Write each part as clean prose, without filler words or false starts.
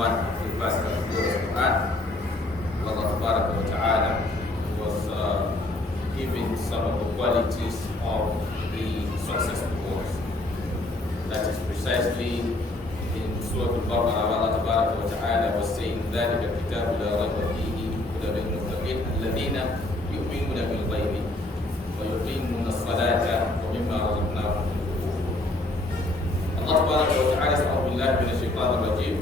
one of the verses of the Quran, Allah Ta'ala was giving some of the qualities of the successful ones. That is precisely in Surah Al-Baqarah, Allah Ta'ala was saying, ذَلِكَ الْكِتَابُ لَا رَيْبَ فِيهِ هُدًى لِلْمُتَّقِينَ الَّذِينَ يُؤْمِنُونَ بِالْغَيْبِ وَيُقِيمُونَ الصَّلَاةَ وَمِمَّا رَزَقْنَاهُمْ يُنْفِقُونَ. Allah Ta'ala says, أعوذ بالله من الشيطان الرجيم.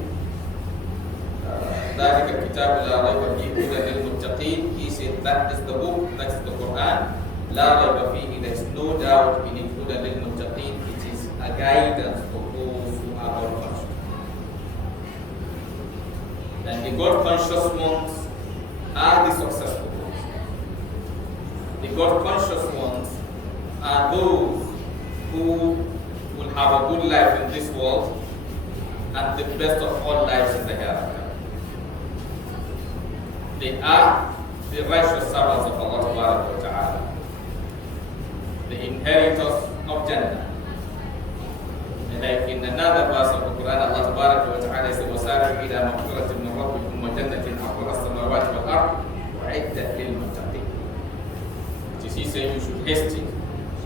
ذَلِكَ الْكِتَابُ لَا رَيْبَ فِيهِ هُدًى لِلْمُتَّقِينَ. He said, that is the book, that is the Quran. لَا رَيْبَ فِيهِ. There is no doubt in it. هُدًى لِلْمُتَّقِينَ. It is a guidance for those who are God conscious. And the God conscious ones are the successful ones. The God conscious ones are those who will have a good life in this world and the best of all lives in the hereafter. They are the righteous servants of Allah Ta'ala, the inheritors of Jannah. And like in another verse of the Quran, Allah Ta'ala says, وَسَارِعُوا إِلَى مَغْفِرَةٍ مِّن رَّبِّكُمْ وَجَنَّةٍ عَرْضُهَا السَّمَاوَاتُ وَالْأَرْضُ أُعِدَّتْ لِلْمُتَّقِينَ. It is He saying you should hasten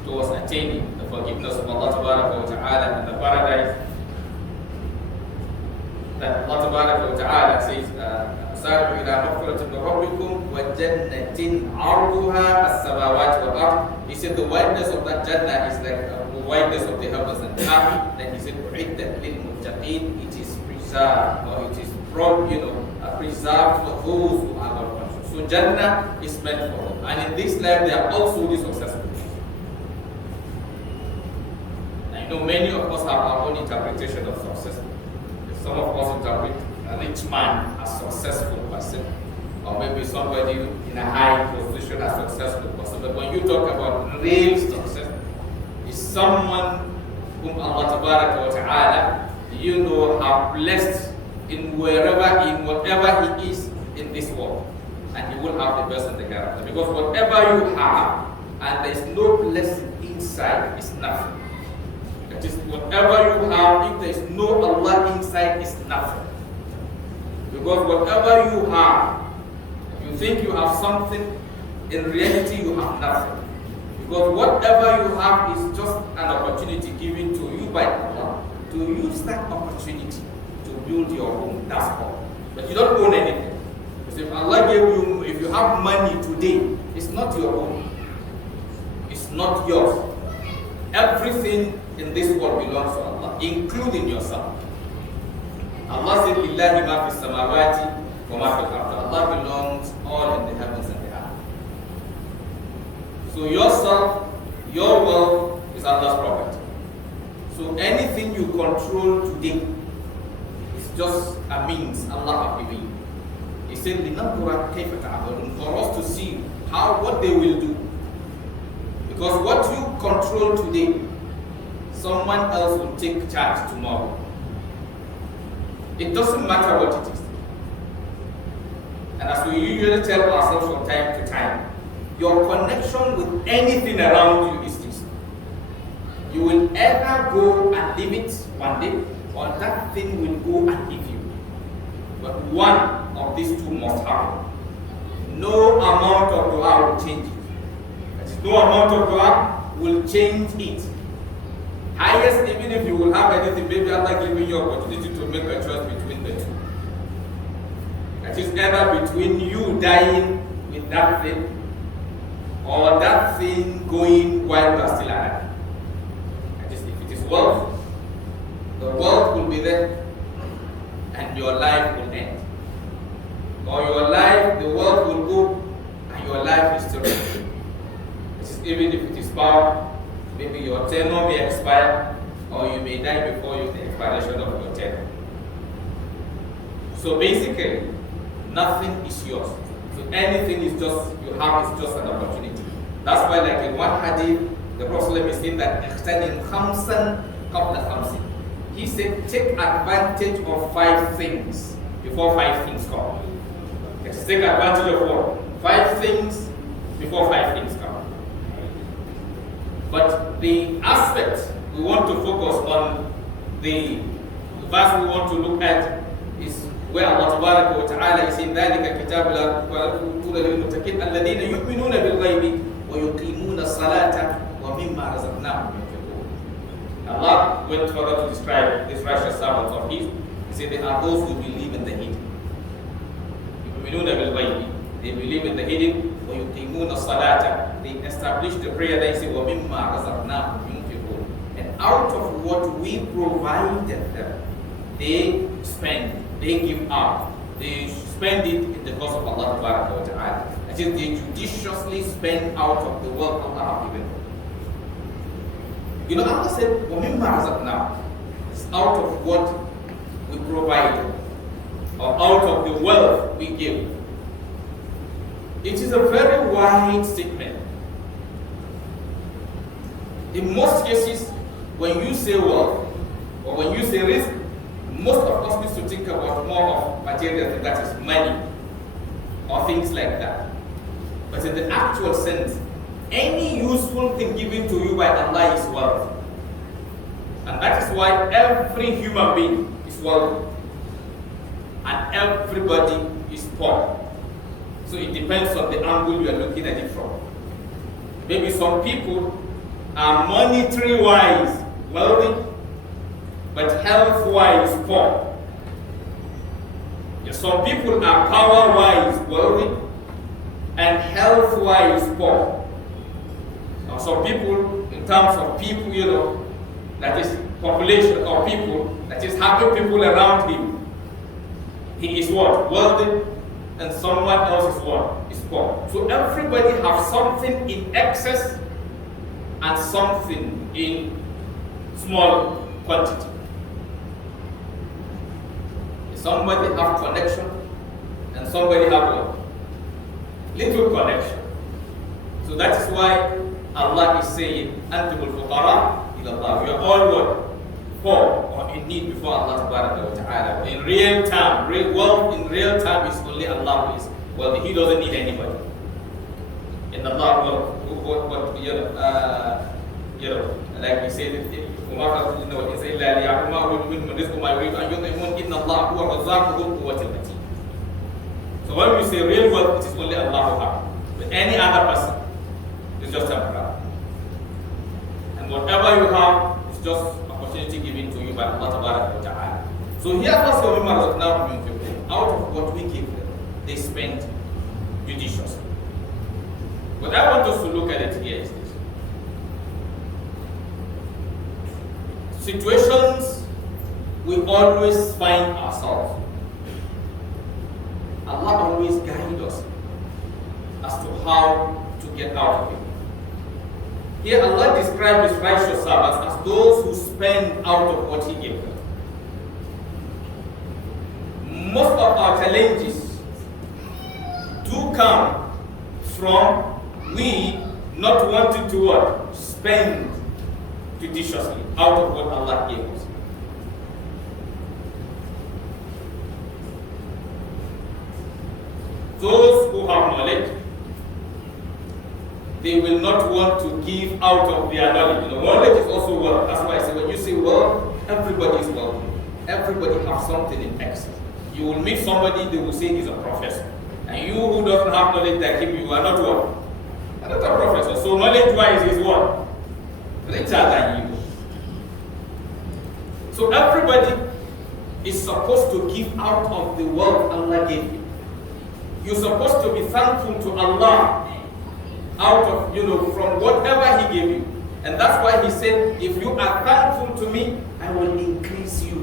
towards attaining the forgiveness of Allah Ta'ala and the paradise. That Allah Ta'ala says, وَسَارِعُوا إِلَى مَغْفِرَةٍ مِّن رَّبِّكُمْ وَجَنَّةٍ عَرْضُهَا السَّمَاوَاتُ وَالْأَرْضُ. He said the wideness of that Jannah is like the wideness of the heavens and the earth. Then He said, أُعِدَّتْ لِلْمُتَّقِينَ. It is preserved, or it is preserved for those who are God conscious. So Jannah is meant for them. And in this life, they are also the successful. I know many of us have our own interpretation of success. Some of us interpret a rich man as successful person, or maybe somebody in a high position as successful person. But when you talk about real success, it's someone whom Allah Ta'ala, have blessed in whatever he is in this world, and he will have the best in the hereafter. Because whatever you have, and there is no blessing inside, is nothing. That is, whatever you have, if there is no Allah inside, is nothing. Because whatever you have, you think you have something, in reality you have nothing. Because whatever you have is just an opportunity given to you by Allah to use that opportunity to build your home. That's all. But you don't own anything. Because if Allah gave you, if you have money today, it's not your own. It's not yours. Everything in this world belongs to Allah, including yourself. Allah said, لِلَّهِ مَا فِي السَّمَاوَاتِ وَمَا فِي الْأَرْضِ. Allah belongs all in the heavens and the earth. So yourself, your wealth is Allah's property. So anything you control today is just a means Allah has given you. He said, لِنَنْظُرَ كَيْفَ تَعْمَلُونَ, for us to see what they will do. Because what you control today, someone else will take charge tomorrow. It doesn't matter what it is. And as we usually tell ourselves from time to time, your connection with anything around you is this. You will either go and leave it one day, or that thing will go and leave you. But one of these two must happen. No amount of dua will change it. That is, no amount of dua will change it. Highest, even if you will have anything, maybe Allah giving you opportunity to make a choice between the two. That is either between you dying with that thing, or that thing going while you are still alive. That is, if it is wealth, the wealth will be there, and your life will end. Or your life, the wealth will go, and your life is still there. This is even if it is power. Maybe your tenure may expire, or you may die before the expiration of your tenure. So basically, nothing is yours. So anything is just, you have is just an opportunity. That's why, like in one hadith, the Prophet is saying that اغتنم خمسا قبل خمس. He said, take advantage of 5 things before 5 things come. Let's take advantage of what? 5 things before 5 things come. But the aspect we want to focus on, the verse we want to look at, is where Allah Tabaraka wa Ta'ala is in ذَلِكَ كِتَابُ لِلْمُتَّقِينَ الَّذِينَ يُؤْمِنُونَ بِالْغَيْبِ وَيُقِيمُونَ الصَّلَاةَ وَمِمَّا رَزَقْنَاهُمْ يُنْفِقُونَ. Allah went further to describe these righteous servants of His. He said they are those who believe in the hidden. يُؤْمِنُونَ بِالْغَيْبِ. They believe in the hidden. وَيُقِيمُونَ الصَّلَاةَ. They establish the prayer. They say وَمِمَّا رَزَقْنَاهُمْ يُنْفِقُونَ. And out of what we provided them, they spend. They give out. They spend it in the cause of Allah Tabaraka wa Ta'ala. That is, they judiciously spend out of the wealth Allah has given them. You know, Allah said, وَمِمَّا رَزَقْنَاهُمْ. It's out of what we provide, or out of the wealth we give. It is a very wide statement. In most cases, when you say wealth, or when you say risk, most of us need to think about more of material things, that is money, or things like that. But in the actual sense, any useful thing given to you by Allah is wealth. And that is why every human being is wealthy. And everybody is poor. So it depends on the angle you are looking at it from. Maybe some people are monetary-wise wealthy, but health-wise poor. Some people are power-wise wealthy and health-wise poor. Some people, in terms of people, you know, that is population or people, that is having people around him, he is what? Wealthy, and someone else is what? Is poor. So everybody has something in excess and something in small quantity. Somebody have connection and somebody have what? Little connection. So that is why Allah is saying, Antumul fuqara ila Allah. We are all what? Poor or in need before Allah Tabaraka wa Ta'ala. In real time, wealth in real time is only Allah who is wealthy. He doesn't need anybody. In Allah, like we said, so when we say real wealth, it is only Allah who has. But any other person is just temporary. And whatever you have is just opportunity given to you by Allah Tabaraka wa Ta'ala. So here Allah says, out of what we give them, they spend judiciously. What I want us to look at it here is this. Situations we always find ourselves. Allah always guides us as to how to get out of it. Here Allah describes His righteous servants as those who spend out of what He gave them. Most of our challenges do come from we not wanting to what? Spend judiciously out of what Allah gave us. Those who have knowledge, they will not want to give out of their knowledge. You know, knowledge is also wealth. That's why I say when you say wealth, everybody is wealthy. Everybody has something in excess. You will meet somebody, they will say he's a professor. And you who doesn't have knowledge like him, you are not what? You are not a professor. So knowledge-wise is what? Richer than you. So everybody is supposed to give out of the wealth Allah gave you. You're supposed to be thankful to Allah out of, from whatever He gave you. And that's why He said, if you are thankful to me, I will increase you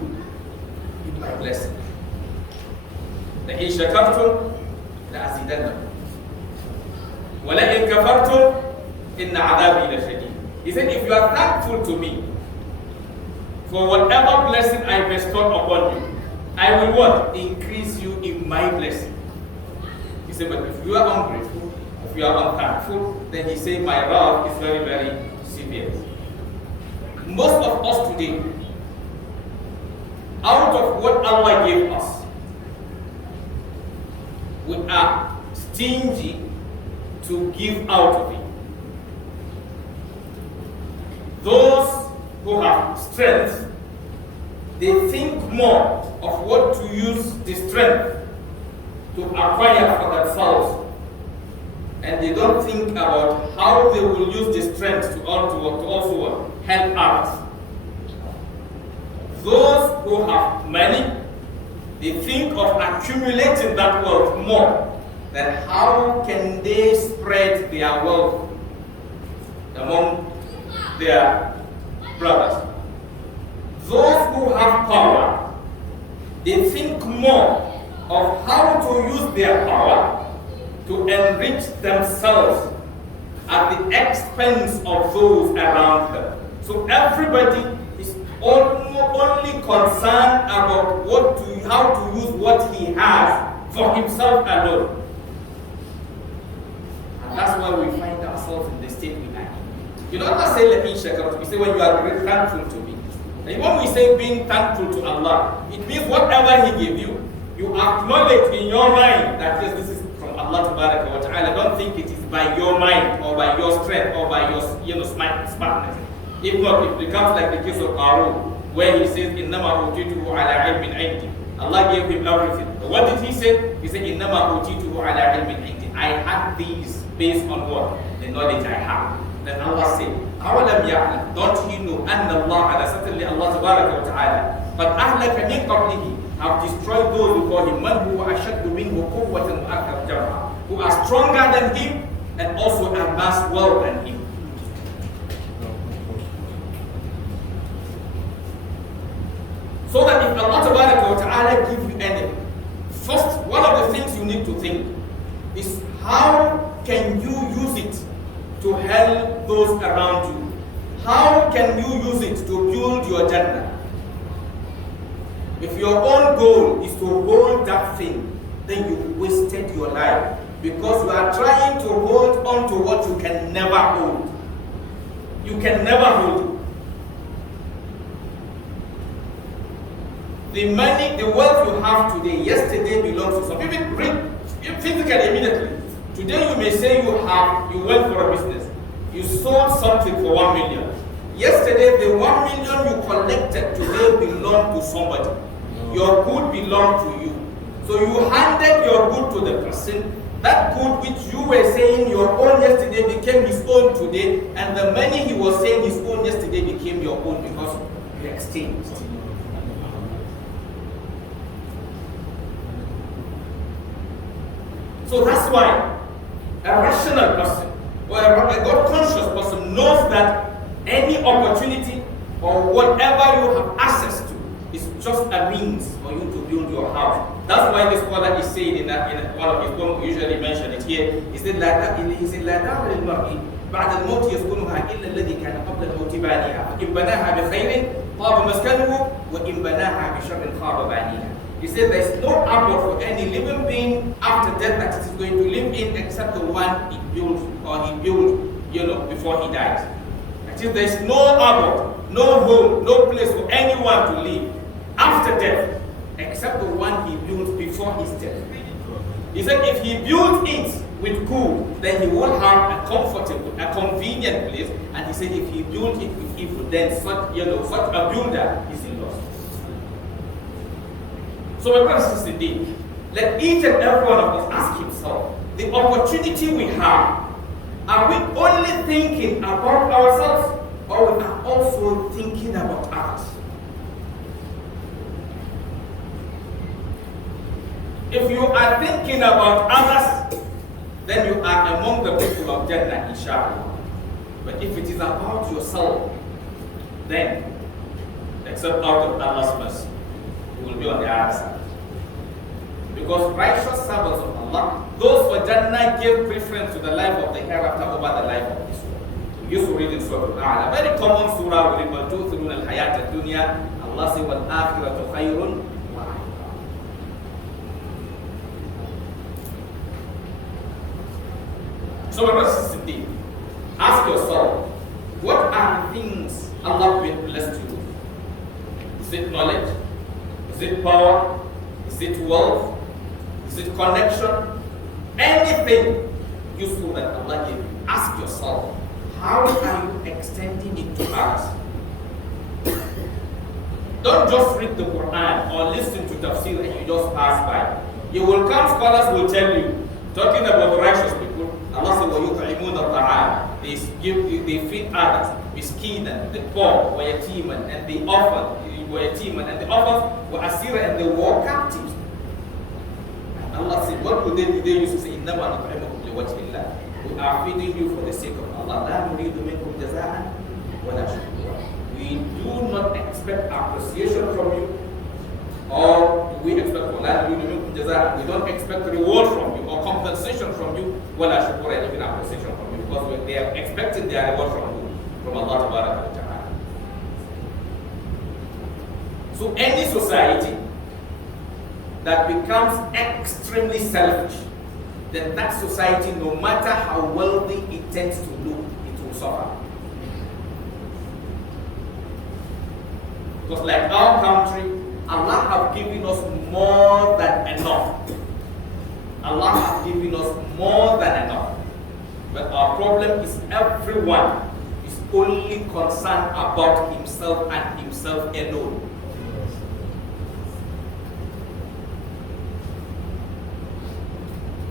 in my blessing. لَإِن شَكَرْتُمْ لَأَزِيدَنَّكُمْ وَلَئِن كَفَرْتُمْ إِنَّ عَذَابِي لَشَدِيدٌ. He said, if you are thankful to me for whatever blessing I bestowed upon you, I will what? Increase you in my blessing. He said, but if you are ungrateful, if you are unthankful, then He said, my wrath is very, very severe. Most of us today, out of what Allah gave us, we are stingy to give out of it. Those who have strength they think more of what to use the strength to acquire for themselves, and they don't think about how they will use the strength to also help others. Those who have money, they think of accumulating that wealth more than how can they spread their wealth among their brothers. Those who have power, they think more of how to use their power to enrich themselves at the expense of those around them. So everybody is only concerned about how to use what he has for himself alone. And that's why we find ourselves in the state we are. You know, Allah say, we say when you are very thankful to me. And when we say being thankful to Allah, it means whatever He gave you, you acknowledge in your mind that yes, this is from Allah wa ta'ala. Don't think it is by your mind or by your strength or by your smartness. If not, it becomes like the case of Qarun, where he says, إِنَّمَا أُوتِيتُهُ عَلَى عِلْمٍ عِنْدِي. Allah gave him everything. But what did he say? He said, إِنَّمَا أُوتِيتُهُ عَلَى عِلْمٍ عِنْدِي. I had these based on what? The knowledge I have. Then Allah said, أَوَلَمْ يَعْلَمْ. Don't you know? أَنَّ اللَّهَ, that certainly Allah tabaraka wa ta'ala, but أَهْلَكَ مِنْ قَبْلِهِ, have destroyed those before him, مَنْ هُوَ أَشَدُّ مِنْهُ قُوَّةً وَأَكْثَرَ جَمْعًا, who are stronger than him and also amass wealth than him. So that if Allah tabaraka wa ta'ala gives you anything, first, one of the things you need to think is how can you use it to help those around you? How can you use it to build your Jannah? If your own goal is to hold that thing, then you wasted your life, because you are trying to hold on to what you can never hold. You can never hold it. The money, the wealth you have today, yesterday belongs to some people. Physically, immediately. Today you may say you went for a business. You sold something for 1 million. Yesterday, the 1 million you collected today belonged to somebody. Your good belonged to you. So you handed your good to the person. That good which you were saying your own yesterday became his own today, and the money he was saying his own yesterday became your own because you exchanged. So that's why a rational person or a God-conscious person knows that any opportunity or whatever you have access to is just a means for you to build your house. That's why this scholar is saying in one of his poems, we usually mention it here, he said, لا دار للمرء بعد الموت يسكنها إلا الذي كان قبل الموت بانيها فإن بناها بخير طاب مسكنه وإن بناها بشر خاب بانيها. He said there is no abode for any living being after death that is going to live in except the one he built before he dies. That is, there is no abode, no home, no place for anyone to live after death except the one he built before his death. He said if he built it with good, then he will have a comfortable, a convenient place. And he said if he built it with evil, then such a builder is in loss. So my brothers and sisters, let each and every one of us ask himself, the opportunity we have, are we only thinking about ourselves, or we are also thinking about others? If you are thinking about others, then you are among the people of Jannah, inshallah. But if it is about yourself, then, except out of Allah's mercy, you will be on the other side. Because righteous servants of Allah, those for Jannah give preference to the life of the hereafter over the life of this world. We used to read in Surah Al-A'la, very common surah, we read, وَتُؤْثِرُونَ الْحَيَاةَ الدُّنْيَا. Allah says, وَالْآخِرَةُ خَيْرٌ. So my brothers and sisters, ask yourself, what are the things Allah will bless you with? Is it knowledge? Is it power? Is it wealth? Is it connection? Anything useful that Allah gave you, ask yourself, how are you extending it to others? Don't just read the Quran or listen to tafsir and you just pass by. You will come, scholars will tell you, talking about righteous people, Allah says, وَيُطْعِمُونَ الطَّعَامَ. They feed others, miskinan, the poor, وَيَتِيمًا, and the orphan, وَيَتِيمًا, and the orphans, وَأَسِيرًا, and the war captives. And Allah said, what would they used to say? إِنَّمَا نُطْعِمُكُمْ لِوَجْهِ اللَّهِ. We are feeding you for the sake of Allah. لَا نُرِيدُ مِنْكُمْ جَزَاءً وَلَا شُكُورًا. We do not expect appreciation from you, or we expect we don't expect reward from you or compensation from you, and even appreciation from you, because they are expecting their reward from you, from Allah Ta'ala. So any society that becomes extremely selfish, then that society, no matter how wealthy it tends to look, it will suffer. Because like our country, Allah have given us more than enough. Allah has given us more than enough. But our problem is everyone is only concerned about himself and himself alone.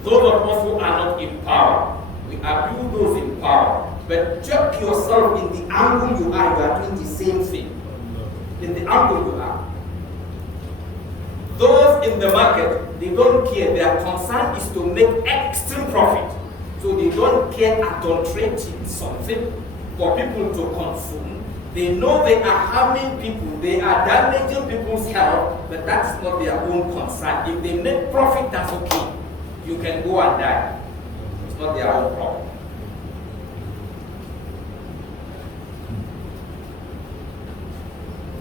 Those of us who are not in power, we abuse those in power. But check yourself in the angle you are doing the same thing. In the angle you are. Those in the market, they don't care. Their concern is to make extreme profit. So they don't care adulterating something for people to consume. They know they are harming people, they are damaging people's health, but that's not their own concern. If they make profit, that's okay. You can go and die. It's not their own problem.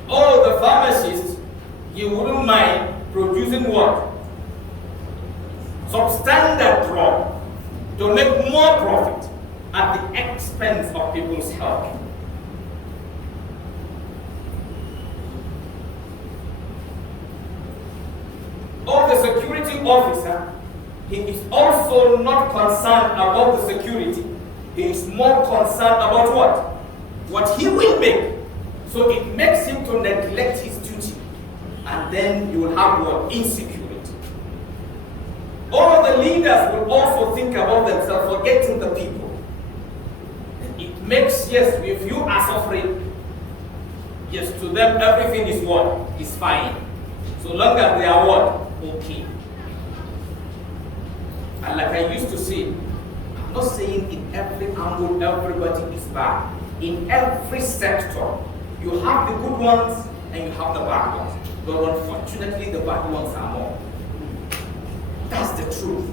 All the pharmacists, you wouldn't mind producing what? Substandard drug to make more profit at the expense of people's health. Or the security officer, he is also not concerned about the security. He is more concerned about what? What he will make. So it makes him to neglect his duty. And then you will have what? Insecurity. All the leaders will also think about themselves, forgetting the people. And it makes, yes, if you are suffering, yes, to them everything is what? Is fine. So long as they are what? Okay. And like I used to say, I'm not saying in every angle everybody is bad. In every sector, you have the good ones and you have the bad ones. But unfortunately, the bad ones are more. That's the truth.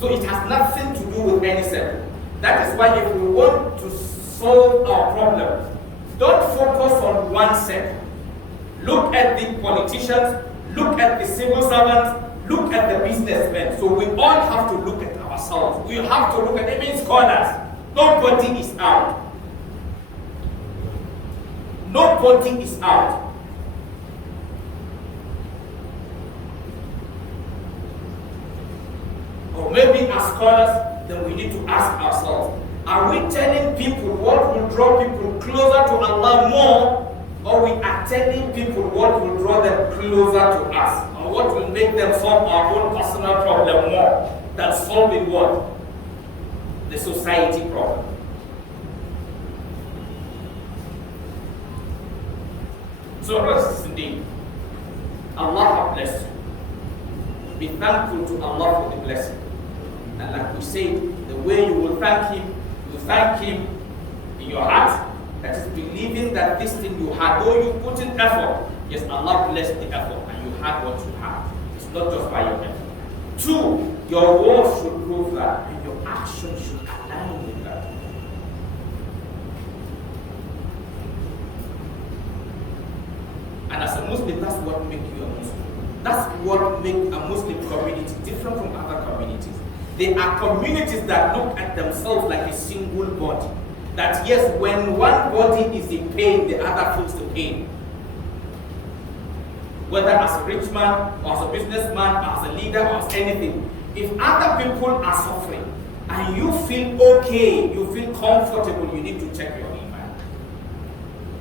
So it has nothing to do with any sector. That is why if we want to solve our problem, don't focus on one sector. Look at the politicians, look at the civil servants, look at the businessmen. So we all have to look at ourselves. We have to look at even scholars. Nobody is out. Nobody is out. Or maybe as scholars, then we need to ask ourselves, are we telling people what will draw people closer to Allah more, or we are telling people what will draw them closer to us, or what will make them solve our own personal problem more than solving what? The society problem. So brothers indeed, Allah has blessed you. Be thankful to Allah for the blessing. And like we said, the way you will thank Him, you thank Him in your heart. That is believing that this thing you had, though you put in effort, yes, Allah blessed the effort and you had what you had. It's not just by your effort. 2, your words should prove that and your actions should align with that. And as a Muslim, that's what makes you a Muslim. That's what makes a Muslim community different from other communities. They are communities that look at themselves like a single body. That yes, when one body is in pain, the other feels the pain. Whether as a rich man, or as a businessman, or as a leader, or as anything. If other people are suffering, and you feel okay, you feel comfortable, you need to check your iman.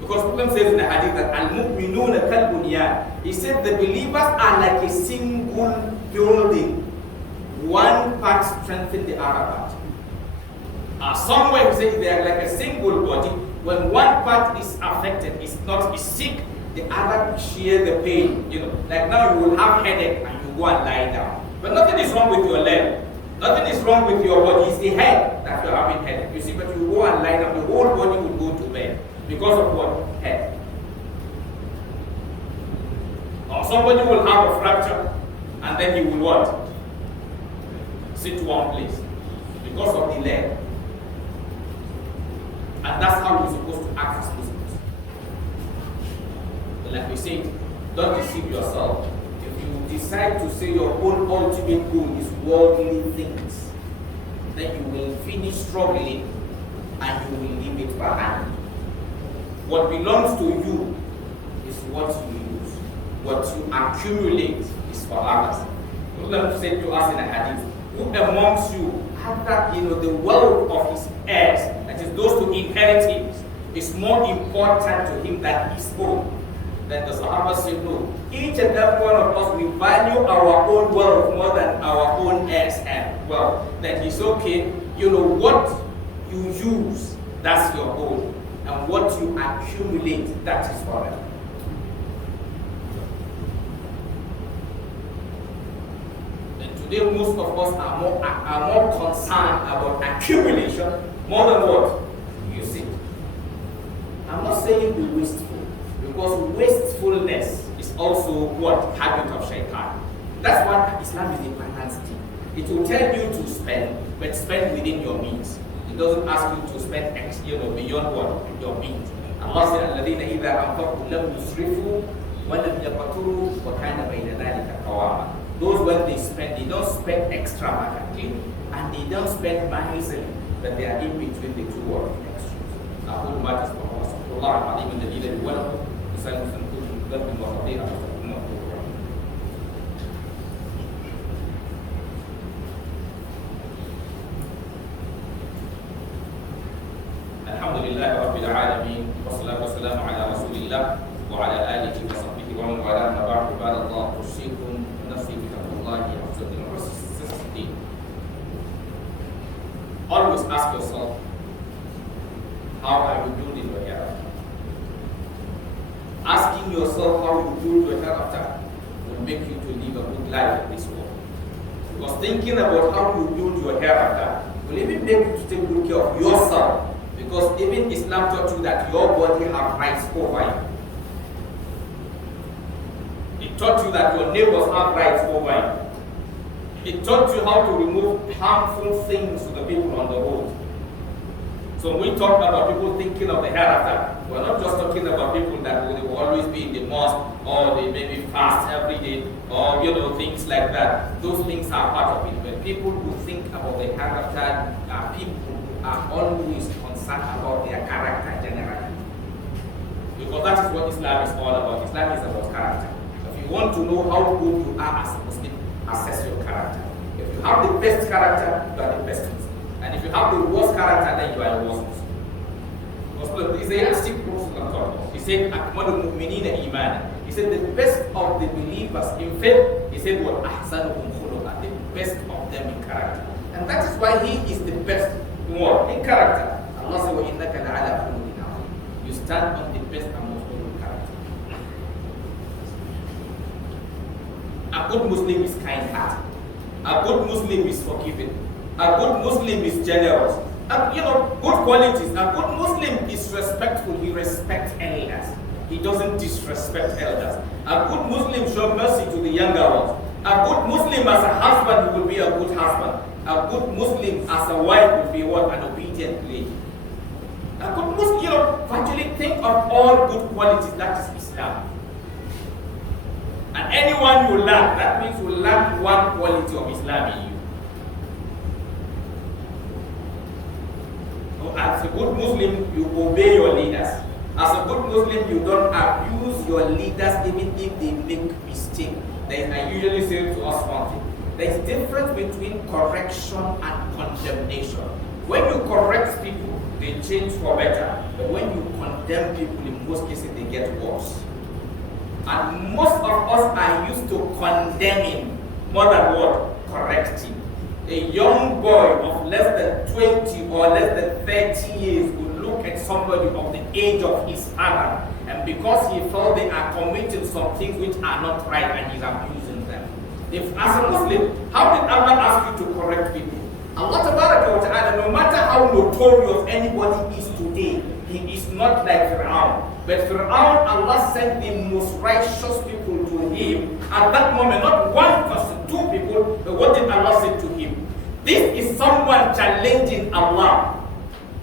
Because Prophet says in the hadith that al-mu'minuna kal-bunyan. He said the believers are like a single building. One part strengthens the other part. Somewhere we say they are like a single body. When one part is affected, is sick, the other share the pain. You know, like now you will have headache and you go and lie down. But nothing is wrong with your leg. Nothing is wrong with your body. It's the head that you're having headache. You see, but you go and lie down, the whole body will go to bed. Because of what? Head. Or somebody will have a fracture and then he will what? Sit one place. Because of the leg. And that's how you're supposed to act as Muslims. But like we said, don't deceive yourself. If you decide to say your own ultimate goal is worldly things, then you will finish struggling and you will leave it behind. What belongs to you is what you use. What you accumulate is for others. Muslim said to us in a hadith, who amongst you have that, the wealth of his heirs, that is those who inherit him, is more important to him than his own. Then the Sahaba said, no, each and every one of us, we value our own wealth more than our own heirs and wealth. Then it's okay, what you use, that's your own. And what you accumulate, that is forever. And today most of us are more concerned about accumulation more than what? Using. I'm not saying be wasteful, because wastefulness is also what? Habit of shaitan. That's what Islam is a balanced thing. It will tell you to spend, but spend within your means. It doesn't ask you to spend beyond what? Your means. Allah said, الَّذِينَ إِذَا أَنْفَقُوا لَمْ يُسْرِفُوا وَلَمْ يَقْتُرُوا وَكَانَ بَيْنَ ذَلِكَ قَوَامًا. Those when they spend, they don't spend extravagantly and they don't spend miserly, but they are in between the two extremes. أقول ما تسمعون وأستغفر الله العظيم الذي لا إله إلا هو يسأل من كل ذنب وخطيئة الحمد لله رب العالمين والصلاة والسلام على رسول الله وعلى آله وصحبه ومن والاه ما بعد عباد الله أوصيكم ونفسي بتقوى الله عز وجل. Always ask yourself, how are you building your character? Asking yourself how you build your character will make you to live a good life in this world. Because thinking about how you build your character will even make you to take good care of yourself. Because even Islam taught you that your body has rights over you. It taught you that your neighbors have rights over you. It taught you how to remove harmful things to the people on the road. So when we talk about people thinking of the hereafter, we're not just talking about people that will always be in the mosque, or they maybe fast every day, or things like that. Those things are part of it. But people who think about the hereafter are people who are always concerned about their character generally. Because that is what Islam is all about. Islam is about character. If you want to know how good you are as a Muslim, assess your character. If you have the best character, you are the best Muslim. And if you have the worst character, then you are the worst Muslim. Because he said, he said, Akmalul Mu'minina Imana. He said, the best of the believers in faith, he said, what? Ahsanuhum khuluqan, the best of them in character. And that is why he is the best in what? In character. Allah said, وَإِنَّكَ لَعَلَى خُلُقٍ عَظِيمٍ. You stand on the best and most noble character. A good Muslim is kind-hearted. A good Muslim is forgiving. A good Muslim is generous. And good qualities. A good Muslim is respectful. He respects elders. He doesn't disrespect elders. A good Muslim shows mercy to the younger ones. A good Muslim as a husband will be a good husband. A good Muslim as a wife will be what? An obedient lady. A good Muslim, virtually think of all good qualities. That is Islam. And anyone you lack, that means you lack one quality of Islam in you. So as a good Muslim, you obey your leaders. As a good Muslim, you don't abuse your leaders even if they make mistakes. I usually say to us one thing. There is a difference between correction and condemnation. When you correct people, they change for better. But when you condemn people, in most cases, they get worse. And most of us are used to condemning more than what? Correcting. A young boy of less than 20 or less than 30 years will look at somebody of the age of his father, and because he felt they are committing some things which are not right and he's abusing them. If as a Muslim, how did Allah ask you to correct people? Allah Ta'ala, no matter how notorious anybody is today, he is not like Fir'aun. But Fir'aun, Allah sent the most righteous people to him at that moment, not one person, two people, but what did Allah say to him? This is someone challenging Allah.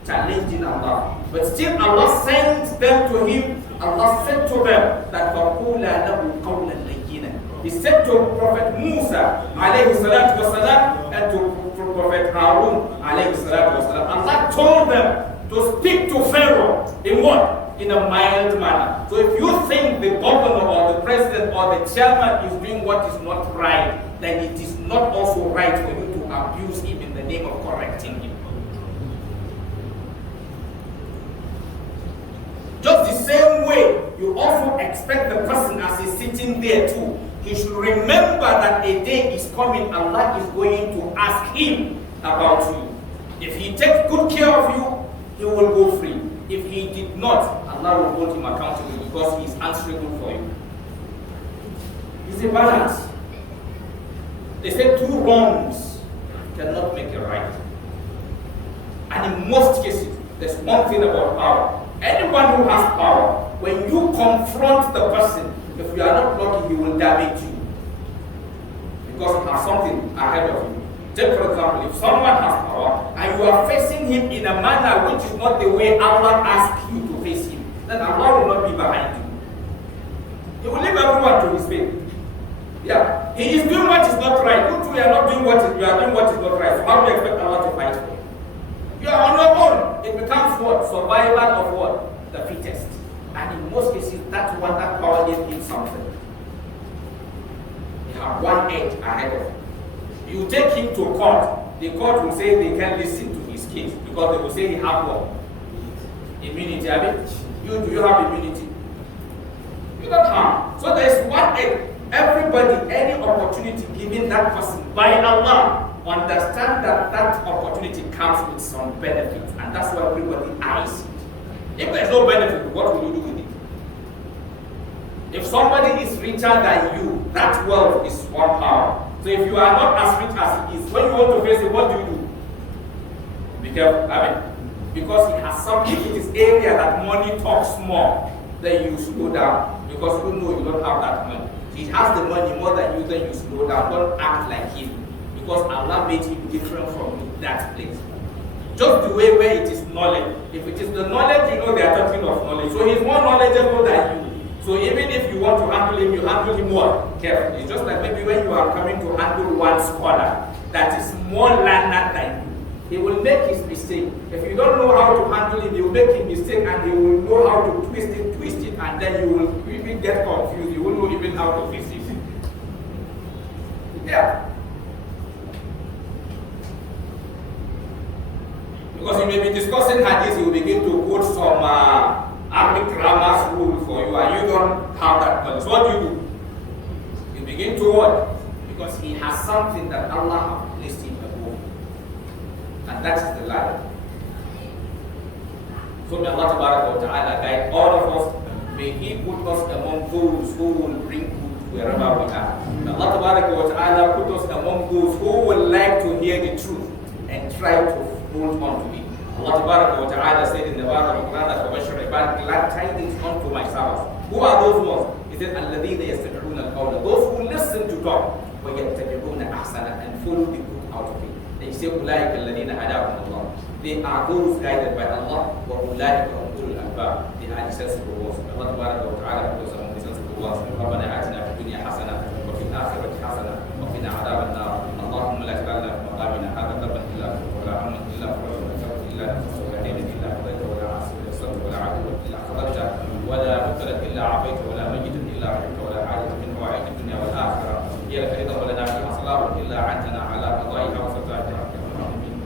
Challenging Allah. But still Allah sent them to him. Allah said to them that فَقُولَا لَهُ قَوْلًا لَيِّنًا. He said to Prophet Musa alayhi salatu wasalam and to Prophet Harun alayhi salatu wasalam, Allah told them to speak to Pharaoh in what? In a mild manner. So if you think the governor or the president or the chairman is doing what is not right, then it is not also right for you to abuse him in the name of correcting him. Just the same way, you also expect the person as he's sitting there too, he should remember that a day is coming, Allah is going to ask him about you. If he takes good care of you, he will go free. If he did not, Allah will hold him accountable because he is answerable for you. It's a balance. They say two wrongs cannot make a right. And in most cases, there's one thing about power. Anyone who has power, when you confront the person, if you are not lucky, he will damage you. Because he has something ahead of you. Take for example, if someone has power and you are facing him in a manner which is not the way Allah asked you to face him, then Allah will not be behind you. He will leave everyone to his fate. Yeah, he is doing what is not right. You two are not doing what is, you are doing what is not right. So how do you expect Allah to fight for you? You are on your own. It becomes what? Survival of what? The fittest. And in most cases, that power is something. You have one edge ahead of you. You take him to court, the court will say they can listen to his case because they will say he have what? Immunity. I mean, do you have immunity? You don't have. So there is one edge. Everybody, any opportunity given that person by Allah, understand that that opportunity comes with some benefits, and that's why everybody eyes it. If there's no benefit, what will you do with it? If somebody is richer than you, that wealth is one power. So if you are not as rich as he is, when you want to face it, what do? Be careful, I mean, because he has something in this area that money talks more, then you slow down because you know you don't have that money. He has the money more than you, then you slow down. Don't act like him because Allah made him different from that place. Just the way where it is knowledge. If it is the knowledge, you know they are talking of knowledge. So he's more knowledgeable than you. So even if you want to handle him, you handle him what? Carefully. It's just like maybe when you are coming to handle one scholar that is more learned than you. He will make his mistake. If you don't know how to handle him, he will make his mistake and he will know how to twist it, and then you will even get confused. You will know even how to fix it. Yeah. Because you may be discussing hadith, you will begin to quote some Arabic grammar rule for you, and you don't have that knowledge. So what do? You begin to what? Because he has something that Allah has placed him above. And that is the light. So may Allah Ta'ala guide all of us. May He put us among those who will bring good wherever we are. May Allah Ta'ala put us among those who will like to hear the truth and try to hold on to it. Allah Ta'ala said in the Bible, glad tidings unto my servants. Who are those ones? He said, الَّذِينَ يَسْتَمِعُونَ الْقَوْلَ. Those who listen to talk, وَيَتَّبِعُونَ أَحْسَنَ, and follow the good out of it. They say, أُولَٰئِكَ الَّذِينَ هَدَاهُمُ اللَّهُ. They are those guided by Allah. وَأُولَٰئِكَ هُمْ أُولُو الْأَلْبَابِ. They are the sensible ones. Allah Ta'ala put us among the sensible ones. رَبَّنَا آتِنَا فِي الدُّنْيَا حَسَنَةً وَفِي الْآخِرَةِ حَسَنَةً وَقِنَا عَذَابَ النَّارِ. اللهم لا تجعلنا في مقامنا هذا ذنبا إلا غفرته ولا هما إلا فرجته إلا نفسه ولا دينا إلا قضيته ولا عاصي إلا صبرته ولا عدو إلا قضيته ولا مبتلى إلا عافيته ولا ميت إلا رحمته ولا حاجة من حوائج الدنيا والآخرة هي لك رضا ولنا فيها صلاح إلا عنتنا على قضائها وسدادها يا رب العالمين.